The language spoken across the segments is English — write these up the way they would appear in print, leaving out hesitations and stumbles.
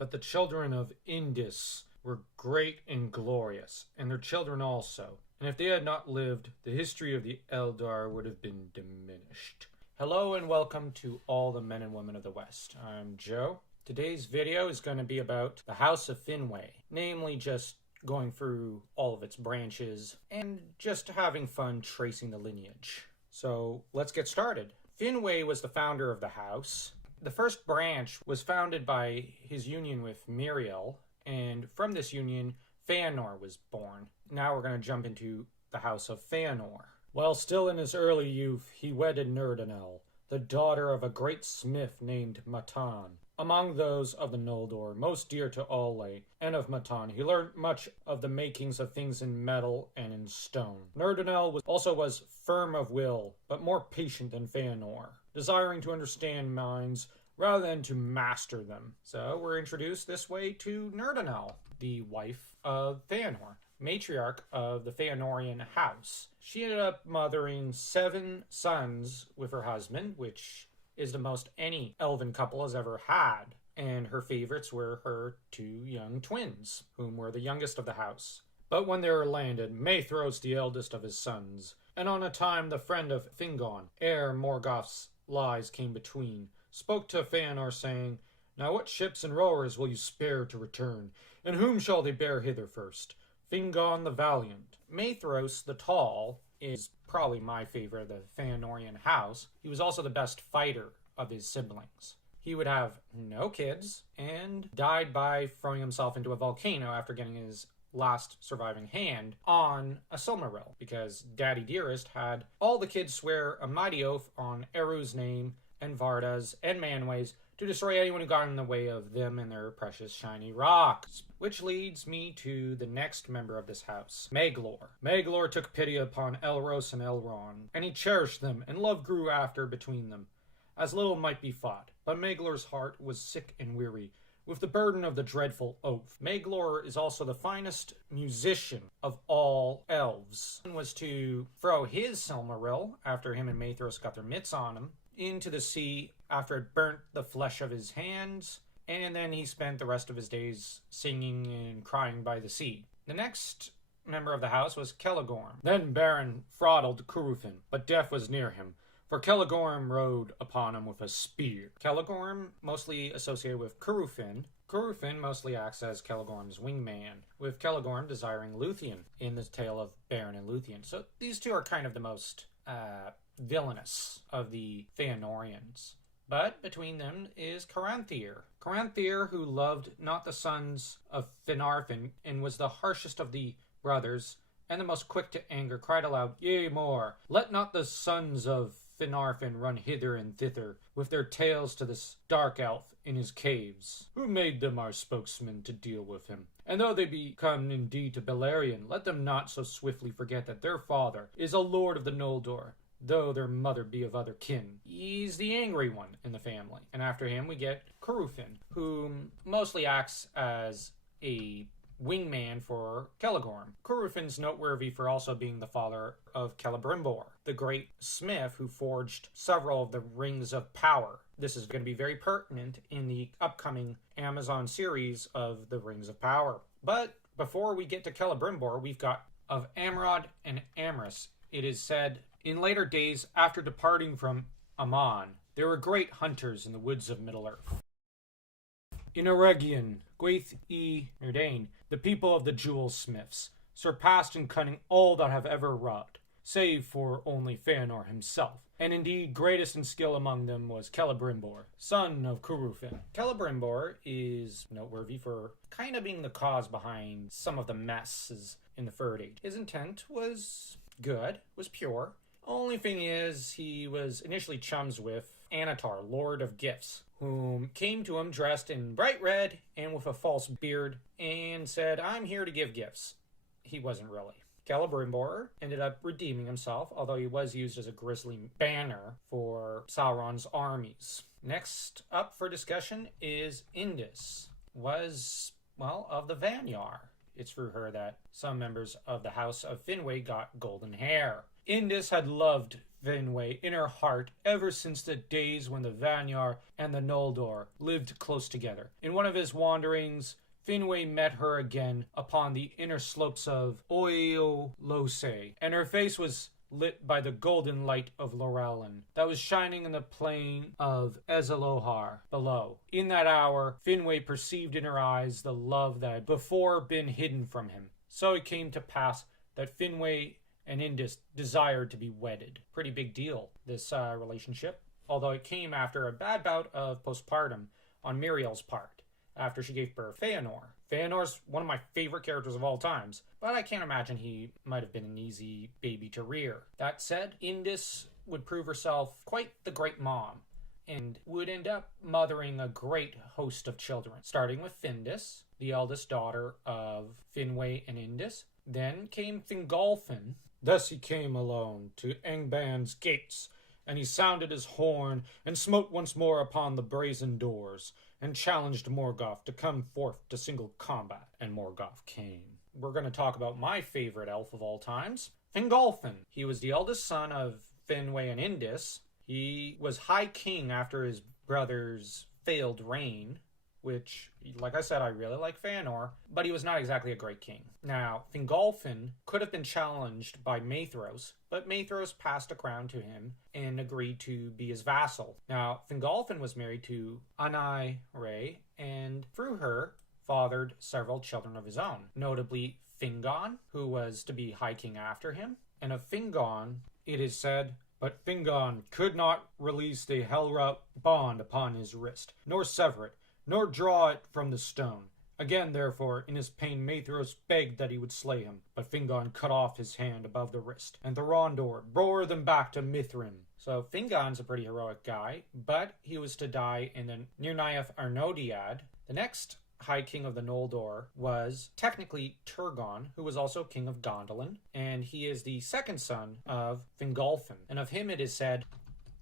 But the children of Indus were great and glorious, and their children also. And if they had not lived, the history of the Eldar would have been diminished. Hello and welcome to all the men and women of the West. I'm Joe. Today's video is going to be about the House of Finwe, namely just going through all of its branches and just having fun tracing the lineage. So let's get started. Finwe was the founder of the house. The first branch was founded by his union with Miriel, and from this union, Fëanor was born. Now we're going to jump into the House of Fëanor. While still in his early youth, he wedded Nerdanel, the daughter of a great smith named Matan. Among those of the Noldor, most dear to Alle and of Matan, he learned much of the makings of things in metal and in stone. Nerdanel also was firm of will, but more patient than Fëanor, desiring to understand minds rather than to master them. So we're introduced this way to Nerdanel, the wife of Fëanor, matriarch of the Fëanorian house. She ended up mothering 7 sons with her husband, which is the most any elven couple has ever had. And her favorites were her 2 young twins, whom were the youngest of the house. But when they were landed, Maethros, the eldest of his sons, and on a time the friend of Fingon, ere Morgoth's lies came between, spoke to Fëanor, saying, "Now what ships and rowers will you spare to return, and whom shall they bear hither first? Fingon the valiant." Maethros the tall is probably my favorite of the Fëanorian house. He was also the best fighter of his siblings. He would have no kids and died by throwing himself into a volcano after getting his last surviving hand on a Silmaril, because Daddy Dearest had all the kids swear a mighty oath on Eru's name and Varda's and Manwë's to destroy anyone who got in the way of them and their precious shiny rocks. Which leads me to the next member of this house, Maglor. Maglor took pity upon Elros and Elrond, and he cherished them, and love grew after between them, as little might be thought. But Maglor's heart was sick and weary with the burden of the dreadful oath. Maglor is also the finest musician of all elves, and was to throw his Silmaril, after him and Maethros got their mitts on him, into the sea after it burnt the flesh of his hands, and then he spent the rest of his days singing and crying by the sea. The next member of the house was Celegorm. Then Baron throttled Curufin, but death was near him, for Celegorm rode upon him with a spear. Celegorm mostly associated with Curufin. Curufin mostly acts as Celegorm's wingman, with Celegorm desiring Luthien in the tale of Beren and Luthien. So these two are kind of the most villainous of the Fëanorians. But between them is Caranthir. Caranthir, who loved not the sons of Finarfin, and was the harshest of the brothers, and the most quick to anger, cried aloud, "Yea, more! Let not the sons of Finarfin run hither and thither, with their tales to this dark elf in his caves. Who made them our spokesman to deal with him? And though they be come indeed to Beleriand, let them not so swiftly forget that their father is a lord of the Noldor, though their mother be of other kin." He's the angry one in the family. And after him we get Curufin, who mostly acts as a wingman for Celegorm. Curufin's noteworthy for also being the father of Celebrimbor, the great smith who forged several of the rings of power. This is going to be very pertinent in the upcoming Amazon series of the Rings of Power. But before we get to Celebrimbor, we've got of Amrod and Amrys. It is said, "In later days, after departing from Aman, there were great hunters in the woods of Middle-earth. In Eregion, Gwaith y Myrdain, the people of the jewel smiths, surpassed in cunning all that have ever wrought, save for only Fëanor himself. And indeed, greatest in skill among them was Celebrimbor, son of Curufin." Celebrimbor is noteworthy for kind of being the cause behind some of the messes in the Third Age. His intent was good, was pure. Only thing is, he was initially chums with Anatar, Lord of Gifts, whom came to him dressed in bright red and with a false beard and said, "I'm here to give gifts." He wasn't really. Celebrimbor ended up redeeming himself, although he was used as a grisly banner for Sauron's armies. Next up for discussion is Indis. Was, well, of the Vanyar. It's through her that some members of the House of Finwe got golden hair. Indis had loved Finwe in her heart ever since the days when the Vanyar and the Noldor lived close together. In one of his wanderings, Finwe met her again upon the inner slopes of Oiolose, and her face was lit by the golden light of Lorelin that was shining in the plain of Ezelohar below. In that hour, Finwe perceived in her eyes the love that had before been hidden from him. So it came to pass that Finwe and Indis desired to be wedded. Pretty big deal, this relationship, although it came after a bad bout of postpartum on Miriel's part, after she gave birth to Feanor. Feanor's one of my favorite characters of all times, but I can't imagine he might have been an easy baby to rear. That said, Indis would prove herself quite the great mom, and would end up mothering a great host of children, starting with Findis, the eldest daughter of Finwe and Indis. Then came Fingolfin. Thus he came alone to Angban's gates, and he sounded his horn, and smote once more upon the brazen doors, and challenged Morgoth to come forth to single combat. And Morgoth came. We're going to talk about my favorite elf of all times, Fingolfin. He was the eldest son of Finwe and Indis. He was High King after his brother's failed reign, which, like I said, I really like Feanor, but he was not exactly a great king. Now, Fingolfin could have been challenged by Maethros, but Maethros passed a crown to him and agreed to be his vassal. Now, Fingolfin was married to Anai Ray, and through her, fathered several children of his own, notably Fingon, who was to be High King after him. And of Fingon, it is said, but Fingon could not release the Helra bond upon his wrist, nor sever it, nor draw it from the stone. Again, therefore, in his pain, Maethros begged that he would slay him, but Fingon cut off his hand above the wrist, and Thorondor bore them back to Mithrin. So Fingon's a pretty heroic guy, but he was to die in the Nirnaeth Arnodiad. The next High King of the Noldor was technically Turgon, who was also King of Gondolin, and he is the second son of Fingolfin. And of him it is said,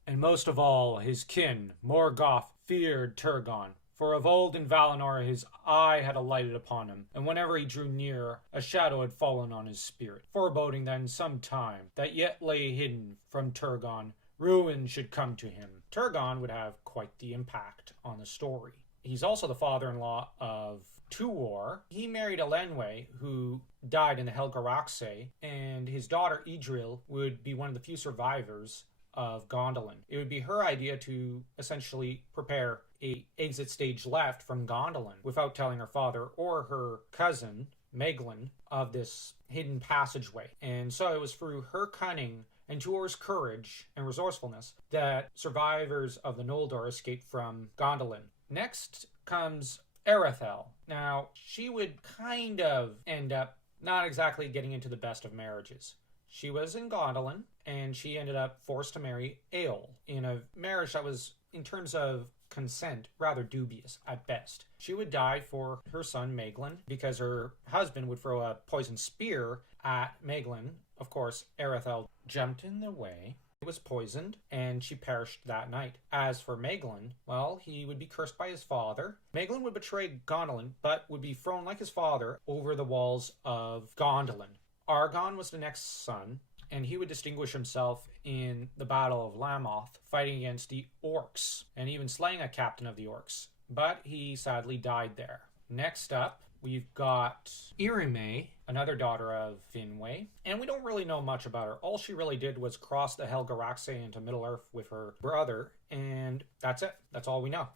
and most of all his kin, Morgoth, feared Turgon. For of old in Valinor his eye had alighted upon him, and whenever he drew near, a shadow had fallen on his spirit, foreboding that in some time, that yet lay hidden from Turgon, ruin should come to him. Turgon would have quite the impact on the story. He's also the father-in-law of Tuor. He married Elenwe, who died in the Helgaraxe, and his daughter Idril would be one of the few survivors of Gondolin. It would be her idea to essentially prepare a exit stage left from Gondolin without telling her father or her cousin, Meglin, of this hidden passageway. And so it was through her cunning and Tuor's courage and resourcefulness that survivors of the Noldor escaped from Gondolin. Next comes Erethel. Now, she would kind of end up not exactly getting into the best of marriages. She was in Gondolin, and she ended up forced to marry Eol in a marriage that was, in terms of consent, rather dubious at best. She would die for her son Meglin because her husband would throw a poisoned spear at Meglin. Of course, Erethel jumped in the way, was poisoned, and she perished that night. As for Meglin, well, he would be cursed by his father. Meglin would betray Gondolin, but would be thrown like his father over the walls of Gondolin. Argon was the next son, and he would distinguish himself in the Battle of Lamoth, fighting against the Orcs, and even slaying a captain of the Orcs. But he sadly died there. Next up, we've got Irime, another daughter of Finwe, and we don't really know much about her. All she really did was cross the Helgaraxe into Middle-earth with her brother, and that's it. That's all we know.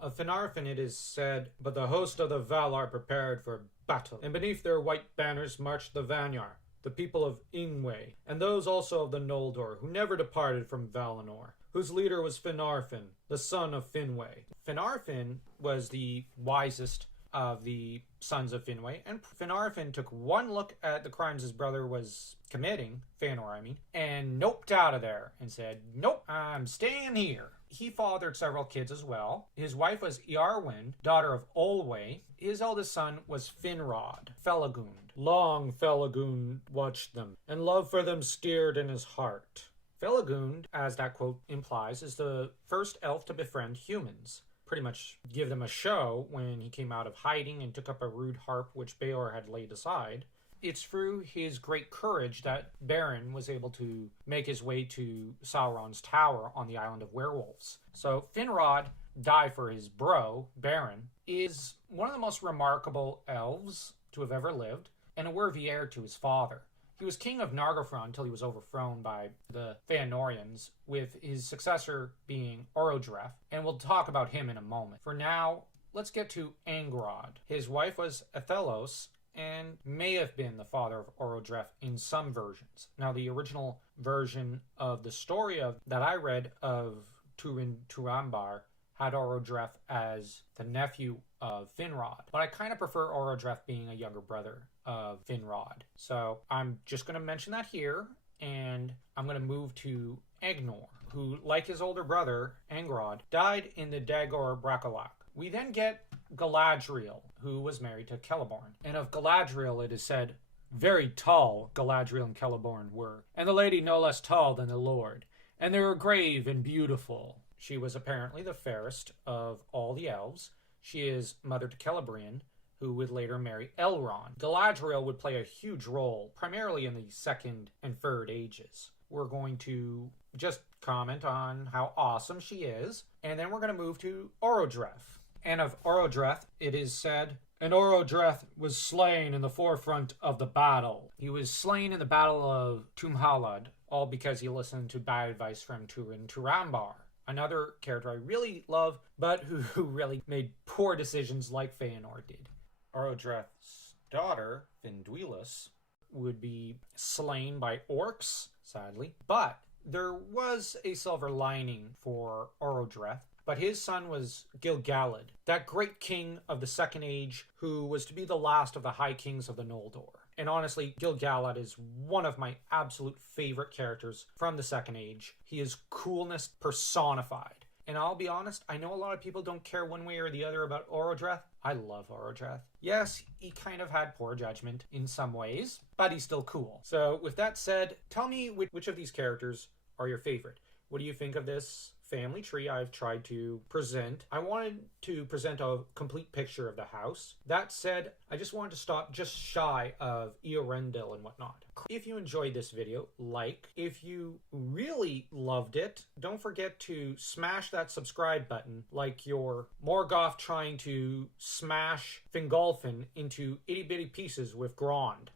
Of Finarfin it is said, but the host of the Valar prepared for battle, and beneath their white banners marched the Vanyar, the people of Ingwe, and those also of the Noldor, who never departed from Valinor, whose leader was Finarfin, the son of Finwe. Finarfin was the wisest of the sons of Finwe, and Finarfin took one look at the crimes his brother was committing, Feanor and noped out of there and said, nope, I'm staying here. He fathered several kids as well. His wife was Iarwen, daughter of Olwe. His eldest son was Finrod, Felagund. Long Felagund watched them, and love for them stirred in his heart. Felagund, as that quote implies, is the first elf to befriend humans. Pretty much give them a show when he came out of hiding and took up a rude harp which Beor had laid aside. it's through his great courage that Beren was able to make his way to Sauron's tower on the island of werewolves. So Finrod, die for his bro, Beren, is one of the most remarkable elves to have ever lived, and a worthy heir to his father. He was king of Nargothrond until he was overthrown by the Feanorians, with his successor being Orodreth, and we'll talk about him in a moment. For now, let's get to Angrod. His wife was Athelos, and may have been the father of Orodreth in some versions. Now, the original version of the story that I read of Turin Turambar had Orodreth as the nephew of Finrod, but I kind of prefer Orodreth being a younger brother of Finrod. So I'm just going to mention that here, and I'm going to move to Egnor, who, like his older brother, Angrod, died in the Dagor Bracolak. We then get Galadriel, who was married to Celeborn. And of Galadriel it is said, very tall Galadriel and Celeborn were, and the lady no less tall than the lord, and they were grave and beautiful. She was apparently the fairest of all the elves. She is mother to Celebrian, who would later marry Elrond. Galadriel would play a huge role, primarily in the second and third ages. We're going to just comment on how awesome she is, and then we're going to move to Orodreth. And of Orodreth, it is said, and Orodreth was slain in the forefront of the battle. He was slain in the battle of Tumhalad, all because he listened to bad advice from Turin Turambar, another character I really love, but who really made poor decisions like Feanor did. Orodreth's daughter, Finduilas, would be slain by orcs, sadly, but there was a silver lining for Orodreth. But his son was Gil-galad, that great king of the Second Age who was to be the last of the High Kings of the Noldor. And honestly, Gil-galad is one of my absolute favorite characters from the Second Age. He is coolness personified. And I'll be honest, I know a lot of people don't care one way or the other about Orodreth. I love Orodreth. Yes, he kind of had poor judgment in some ways, but he's still cool. So with that said, tell me which of these characters are your favorite. What do you think of this family tree I've tried to present? I wanted to present a complete picture of the house. That said, I just wanted to stop just shy of Eorendil and whatnot. If you enjoyed this video, like. If you really loved it, don't forget to smash that subscribe button like you're Morgoth trying to smash Fingolfin into itty-bitty pieces with Grond.